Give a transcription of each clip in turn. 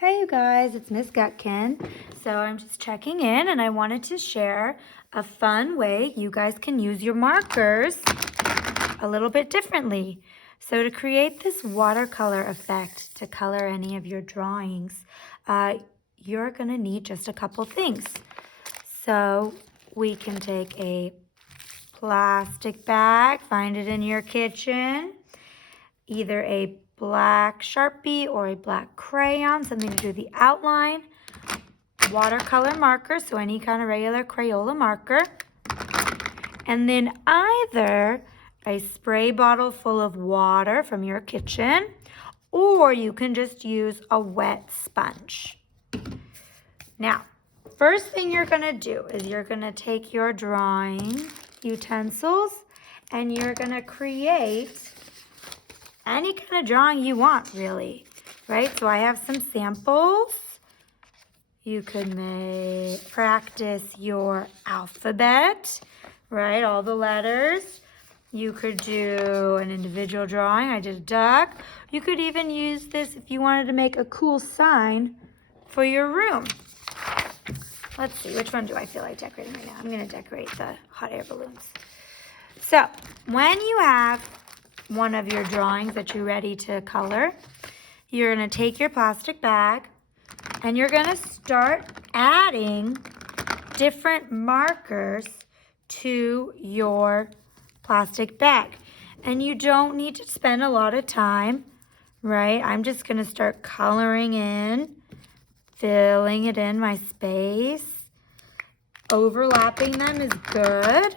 Hey you guys, it's Miss Gutkin. So I'm just checking in and I wanted to share a fun way you guys can use your markers a little bit differently. So to create this watercolor effect to color any of your drawings, you're gonna need just a couple things. So we can take a plastic bag, find it in your kitchen, either a black Sharpie or a black crayon, something to do the outline, watercolor marker, so any kind of regular Crayola marker, and then either a spray bottle full of water from your kitchen, or you can just use a wet sponge. Now, first thing you're gonna do is you're gonna take your drawing utensils and you're gonna create any kind of drawing you want, really, right? So I have some samples. You could practice your alphabet, right? All the letters. You could do an individual drawing. I did a duck. You could even use this if you wanted to make a cool sign for your room. Let's see, which one do I feel like decorating right now? I'm gonna decorate the hot air balloons. So when you have one of your drawings that you're ready to color, you're gonna take your plastic bag and you're gonna start adding different markers to your plastic bag. And you don't need to spend a lot of time, right? I'm just gonna start coloring in, filling it in my space. Overlapping them is good.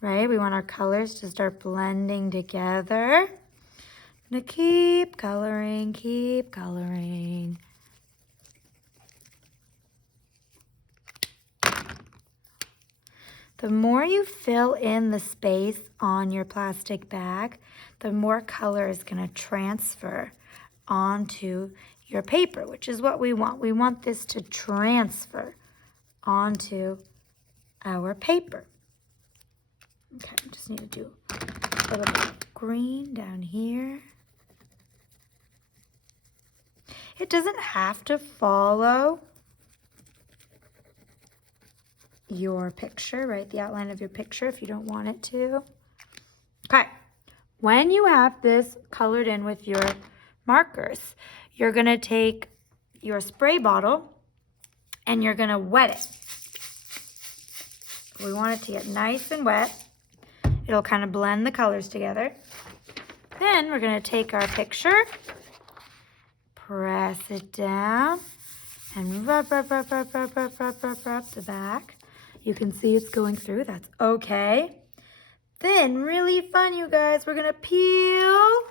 Right, we want our colors to start blending together. I'm gonna keep coloring, keep coloring. The more you fill in the space on your plastic bag, the more color is gonna transfer onto your paper, which is what we want. We want this to transfer onto our paper. Okay, I just need to do a little bit of green down here. It doesn't have to follow your picture, right? The outline of your picture if you don't want it to. Okay, when you have this colored in with your markers, you're gonna take your spray bottle and you're gonna wet it. We want it to get nice and wet. It'll kind of blend the colors together. Then we're gonna take our picture, press it down, and rub the back. You can see it's going through, that's okay. Then, really fun, you guys, we're gonna peel.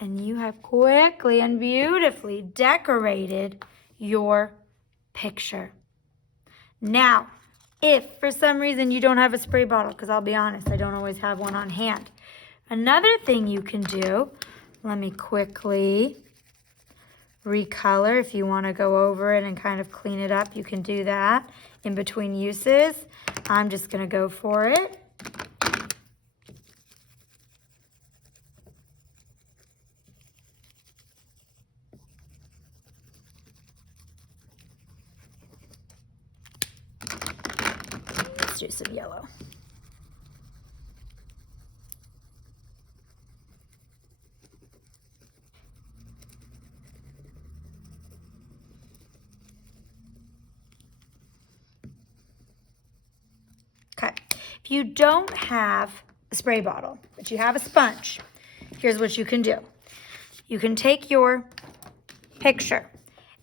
And you have quickly and beautifully decorated your picture. Now, if for some reason you don't have a spray bottle, because I'll be honest, I don't always have one on hand. Another thing you can do, let me quickly recolor. If you want to go over it and kind of clean it up, you can do that in between uses. I'm just going to go for it. Let's do some yellow. Okay, if you don't have a spray bottle, but you have a sponge, here's what you can do. You can take your picture,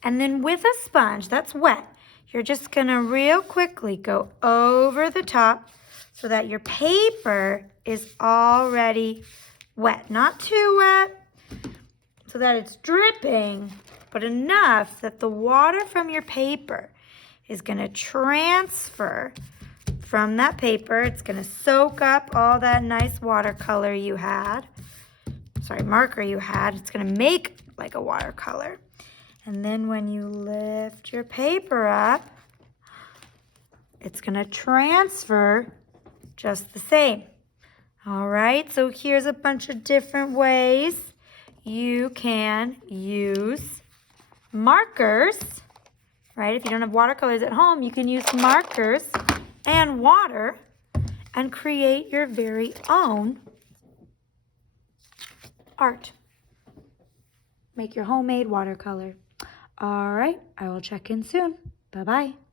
and then with a sponge that's wet, you're just gonna real quickly go over the top so that your paper is already wet. Not too wet, so that it's dripping, but enough that the water from your paper is gonna transfer from that paper. It's gonna soak up all that nice watercolor you had. Marker you had. It's gonna make like a watercolor. And then when you lift your paper up, it's gonna transfer just the same. All right, so here's a bunch of different ways you can use markers, right? If you don't have watercolors at home, you can use markers and water and create your very own art. Make your homemade watercolor. All right, I will check in soon. Bye-bye.